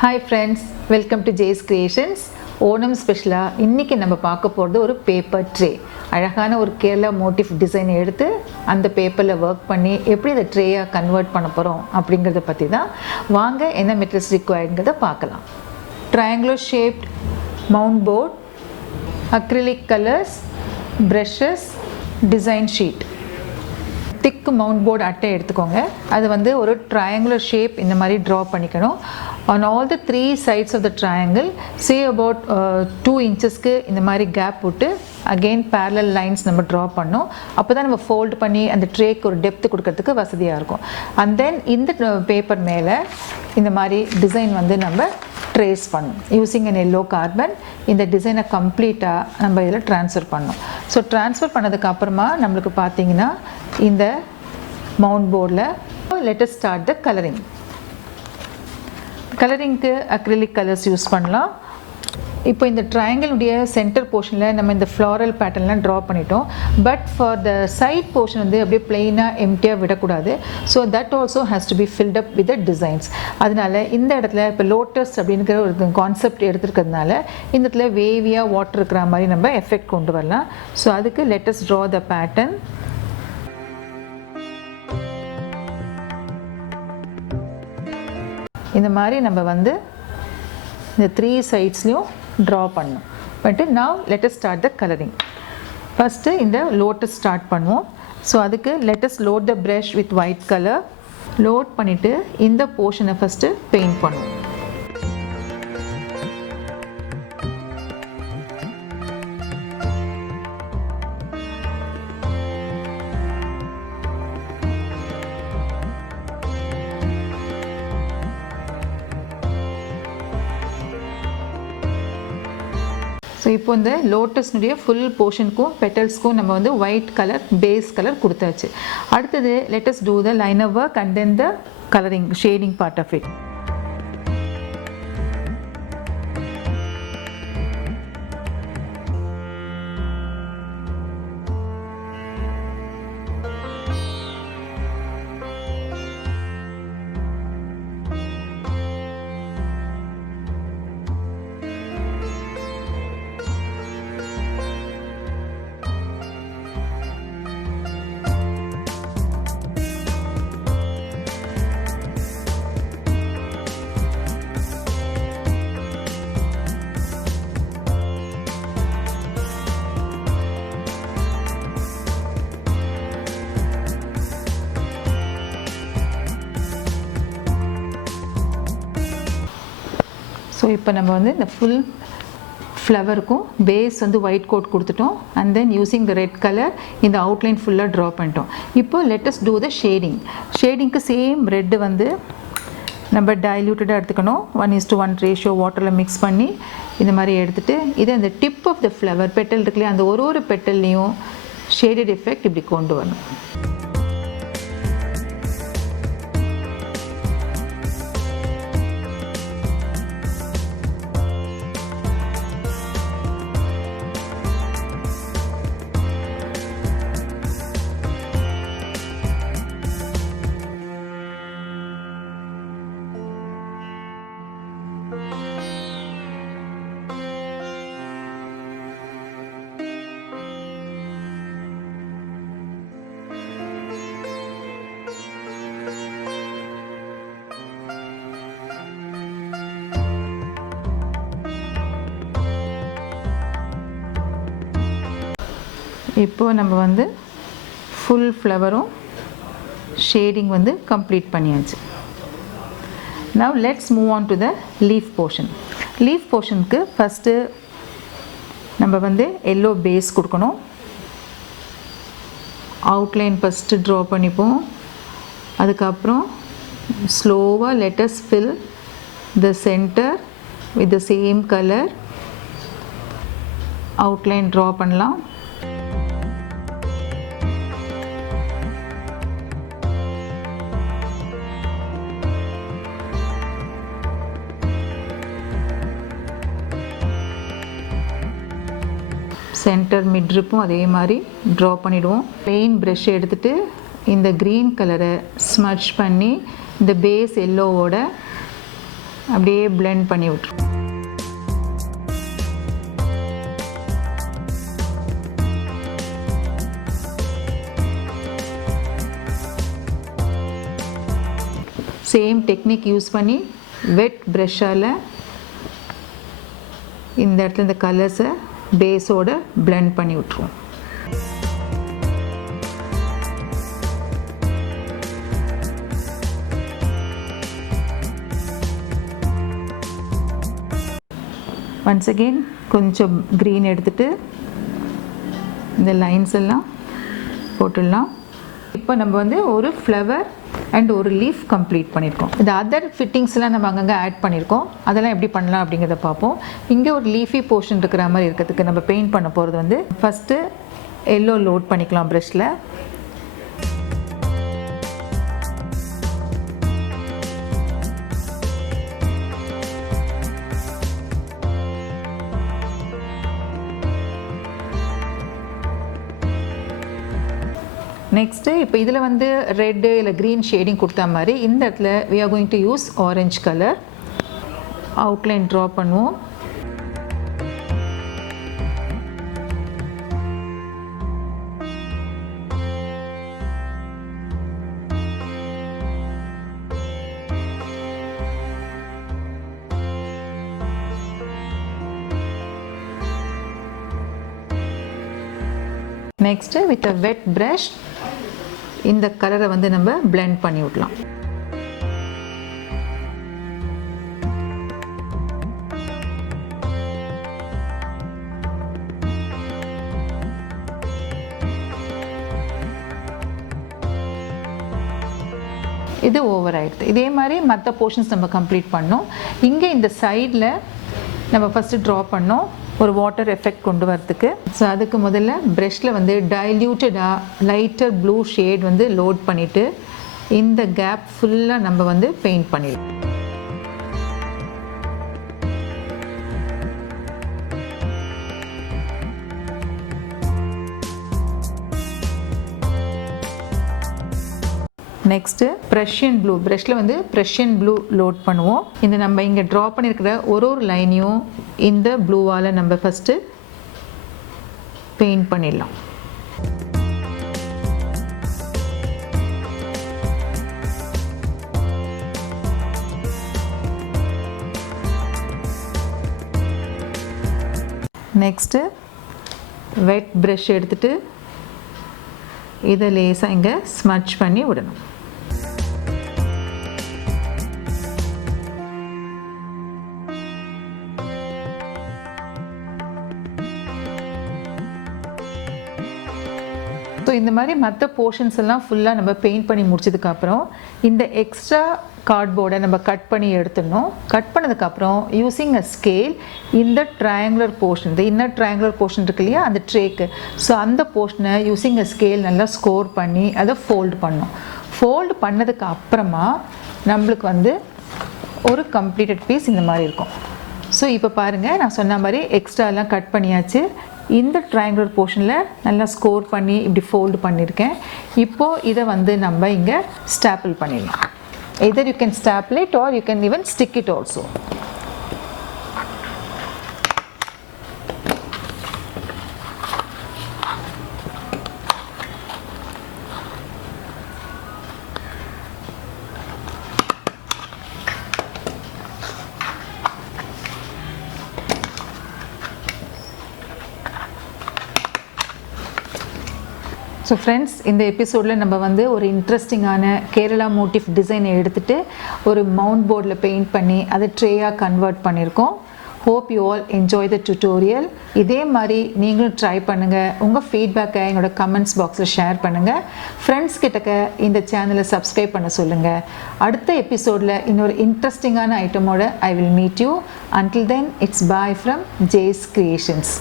Hi friends, welcome to Jay's Creations. Onam ஸ்பெஷலா இன்னைக்கு நம்ம பார்க்க போறது ஒரு பேப்பர் ட்ரே. அழகான ஒரு கேரளா மோட்டிவ் டிசைன் எடுத்து அந்த பேப்பர்ல வர்க் பண்ணி எப்படி இந்த ட்ரேயா கன்வர்ட் பண்ண போறோம் அப்படிங்கறத பத்தி தான். வாங்க என்ன மெட்டீரியல்ஸ் ரிக்வயர்ட்ங்கறத பார்க்கலாம். Triangular shaped mount board, acrylic colors, brushes, design sheet. திக் மவுண்ட் போர்டு அட்டை எடுத்துக்கோங்க. அது வந்து ஒரு ட்ரையாங்குலர் ஷேப் இந்த மாதிரி ட்ரா பண்ணிக்கணும். on all the three sides of the triangle say about 2 inchesக்கு இந்த மாதிரி கேப் விட்டு again parallel lines நம்ம ட்ரா பண்ணோம். அப்போ தான் நம்ம ஃபோல்ட் பண்ணி அந்த ட்ரேக்கு ஒரு டெப்த் கொடுக்கறதுக்கு வசதியாக இருக்கும். அண்ட் தென் இந்த பேப்பர் மேலே இந்த மாதிரி டிசைன் வந்து நம்ம ட்ரேஸ் பண்ணணும். யூஸிங் an yellow carbon இந்த டிசைனை கம்ப்ளீட்டாக நம்ம இதில் ட்ரான்ஸ்ஃபர் பண்ணணும். ஸோ ட்ரான்ஸ்ஃபர் பண்ணதுக்கு அப்புறமா நம்மளுக்கு பார்த்தீங்கன்னா இந்த மவுண்ட் போர்டில் let us start the coloring. கலரிங்க்கு அக்ரிலிக் கலர்ஸ் யூஸ் பண்ணலாம். இப்போ இந்த ட்ரையாங்கிளுடைய சென்டர் போர்ஷனில் நம்ம இந்த ஃப்ளாரல் பேட்டர்ன்லாம் ட்ரா பண்ணிட்டோம். But for the side portion வந்து அப்படியே பிளெயினாக எம்டியாக விடக்கூடாது. So that also has to be filled up with the designs. அதனால இந்த இடத்துல இப்போ லோட்டஸ் அப்படிங்கிற ஒரு கான்செப்ட் எடுத்துருக்கிறதுனால இந்த இடத்துல வேவியாக வாட்டர் இருக்கிற மாதிரி நம்ம எஃபெக்ட் கொண்டு வரலாம். ஸோ அதுக்கு let us draw the pattern. இந்த மாதிரி நம்ம வந்து இந்த 3 சைட்ஸ்லையும் ட்ரா பண்ணணும். But now let us start the coloring. First இந்த லோட்டஸ் ஸ்டார்ட் பண்ணுவோம். ஸோ அதுக்கு let us load the brush with white color. Load பண்ணிவிட்டு இந்த போர்ஷனை ஃபஸ்ட்டு பெயிண்ட் பண்ணுவோம். ஸோ இப்போ இந்த லோட்டஸ்னுடைய ஃபுல் போர்ஷனுக்கும் பெட்டல்ஸ்க்கும் நம்ம வந்து ஒயிட் கலர் பேஸ் கலர் கொடுத்தாச்சு. அடுத்தது let us do the liner work and then the coloring shading part of it. So இப்போ நம்ம வந்து இந்த ஃபுல் ஃப்ளவருக்கும் பேஸ் வந்து ஒயிட் கோட் கொடுத்துட்டோம். And then using the red colour இந்த அவுட்லைன் ஃபுல்லாக ட்ரா பண்ணிட்டோம். இப்போ let us do the shading. ஷேடிங்க்கு சேம் ரெட்டு வந்து நம்ம டைல்யூட்டடாக எடுத்துக்கணும். 1:1 ரேஷியோ வாட்டரில் மிக்ஸ் பண்ணி இந்த மாதிரி எடுத்துகிட்டு இதை அந்த tip of the flower petal இருக்குல்லையே அந்த ஒரு பெட்டல்லையும் ஷேடட் எஃபெக்ட் இப்படி கொண்டு வரணும். இப்போ நம்ம வந்து ஃபுல் ஃப்ளவரும் ஷேடிங் வந்து கம்ப்ளீட் பண்ணியாச்சு. now let's move on to the leaf portion. leaf portionக்கு ஃபஸ்ட்டு நம்ம வந்து எல்லோ பேஸ் கொடுக்கணும். அவுட்லைன் ஃபஸ்ட்டு ட்ரா பண்ணிப்போம். அதுக்கப்புறம் ஸ்லோவாக let us fill the center with the same color. Outline draw பண்ணலாம். சென்டர் மிட்ரிப்பும் அதே மாதிரி ட்ரா பண்ணிவிடுவோம். பெயின் ப்ரஷ் எடுத்துகிட்டு இந்த க்ரீன் கலரை ஸ்மட்ச் பண்ணி இந்த பேஸ் எல்லோவோட அப்படியே blend பண்ணி விட்டுரும். சேம் டெக்னிக் யூஸ் பண்ணி வெட் ப்ரஷ்ஷால் இந்த இடத்துல இந்த கலர்ஸை பேஸோட blend பண்ணி விட்டுருவோம். ஒன்ஸ் அகெயின் கொஞ்சம் க்ரீன் எடுத்துகிட்டு இந்த லைன்ஸ் எல்லாம் போட்டுடலாம். இப்போ நம்ம வந்து ஒரு ஃப்ளவர் அண்ட் ஒரு லீஃப் கம்ப்ளீட் பண்ணியிருக்கோம். இந்த அதர் ஃபிட்டிங்ஸ்லாம் நம்ம அங்கங்கே ஆட் பண்ணியிருக்கோம். அதெல்லாம் எப்படி பண்ணலாம் அப்படிங்கிறத பார்ப்போம். இங்கே ஒரு லீஃபி போர்ஷன் இருக்கிற மாதிரி இருக்கிறதுக்கு நம்ம பெயிண்ட் பண்ண போகிறது வந்து ஃபஸ்ட்டு எல்லோ லோட் பண்ணிக்கலாம் ப்ரஷில். நெக்ஸ்ட்டு இப்போ இதில் வந்து ரெட்டு இல்லை க்ரீன் ஷேடிங் கொடுத்தா மாதிரி இந்த இடத்துல we are going to use orange color. Outline draw பண்ணுவோம். Next with a wet brush இந்த கலரை வந்து நம்ம blend பண்ணி விடலாம். இது ஓவர் ஆயிடுது. இதே மாதிரி மற்ற போர்ஷன்ஸ் நம்ம கம்ப்ளீட் பண்ணோம். இங்கே இந்த சைடில் நம்ம ஃபஸ்ட்டு ட்ரா பண்ணோம் ஒரு வாட்டர் எஃபெக்ட் கொண்டு வரதுக்கு. ஸோ அதுக்கு முதல்ல ப்ரஷில் வந்து டைல்யூட்டடாக லைட்டர் ப்ளூ ஷேட் வந்து லோட் பண்ணிவிட்டு இந்த கேப் ஃபுல்லாக நம்ம வந்து பெயிண்ட் பண்ணிடலாம். நெக்ஸ்ட்டு ப்ரஷியன் ப்ளூ ப்ரஷில் வந்து ப்ரஷியன் ப்ளூ லோட் பண்ணுவோம். இந்த நம்ம இங்கே ட்ரா பண்ணியிருக்கிற ஒரு லைனையும் இந்த ப்ளூவால் நம்ம ஃபஸ்ட்டு பெயிண்ட் பண்ணிடலாம். நெக்ஸ்ட்டு வெட் ப்ரஷ் எடுத்துகிட்டு இதை லேசாக இங்கே ஸ்மட்ச் பண்ணி விடணும். ஸோ இந்த மாதிரி மற்ற போர்ஷன்ஸ் எல்லாம் ஃபுல்லாக நம்ம பெயிண்ட் பண்ணி முடிச்சதுக்கப்புறம் இந்த எக்ஸ்ட்ரா கார்ட்போர்டை நம்ம கட் பண்ணி எடுத்துடணும். கட் பண்ணதுக்கப்புறம் யூஸிங் அ ஸ்கேல் இந்த ட்ரையாங்குலர் போர்ஷன் இந்த இன்னர் ட்ரையாங்குலர் போர்ஷன் இருக்கு இல்லையா அந்த ட்ரேக்கு, ஸோ அந்த போர்ஷனை யூஸிங் அ ஸ்கேல் நல்லா ஸ்கோர் பண்ணி அதை ஃபோல்டு பண்ணணும். ஃபோல்டு பண்ணதுக்கு அப்புறமா நம்மளுக்கு வந்து ஒரு கம்ப்ளீட்டட் பீஸ் இந்த மாதிரி இருக்கும். ஸோ இப்போ பாருங்கள், நான் சொன்ன மாதிரி எக்ஸ்ட்ராலாம் கட் பண்ணியாச்சு. இந்த ட்ரையாங்குலர் போர்ஷனில் நல்லா ஸ்கோர் பண்ணி இப்படி ஃபோல்டு பண்ணியிருக்கேன். இப்போது இதை வந்து நம்ம இங்கே ஸ்டாப்பிள் பண்ணிடலாம். Either you can staple it are you can even stick it also. So friends, இந்த எபிசோடில் நம்ம வந்து ஒரு இன்ட்ரெஸ்டிங்கான கேரளா மோட்டிவ் டிசைனை எடுத்துகிட்டு ஒரு மவுண்ட் போர்டில் பெயிண்ட் பண்ணி அதை ட்ரேயாக கன்வெர்ட் பண்ணியிருக்கோம். Hope you all enjoy the tutorial. இதே மாதிரி நீங்களும் ட்ரை பண்ணுங்கள். உங்கள் ஃபீட்பேக்கை எங்களோட கமெண்ட்ஸ் பாக்ஸில் ஷேர் பண்ணுங்கள். ஃப்ரெண்ட்ஸ் கிட்டக்க இந்த சேனலை சப்ஸ்கிரைப் பண்ண சொல்லுங்கள். அடுத்த எபிசோடில் இன்னொரு இன்ட்ரெஸ்டிங்கான ஐட்டமோட I will meet you. Until then, it's bye from Jay's creations.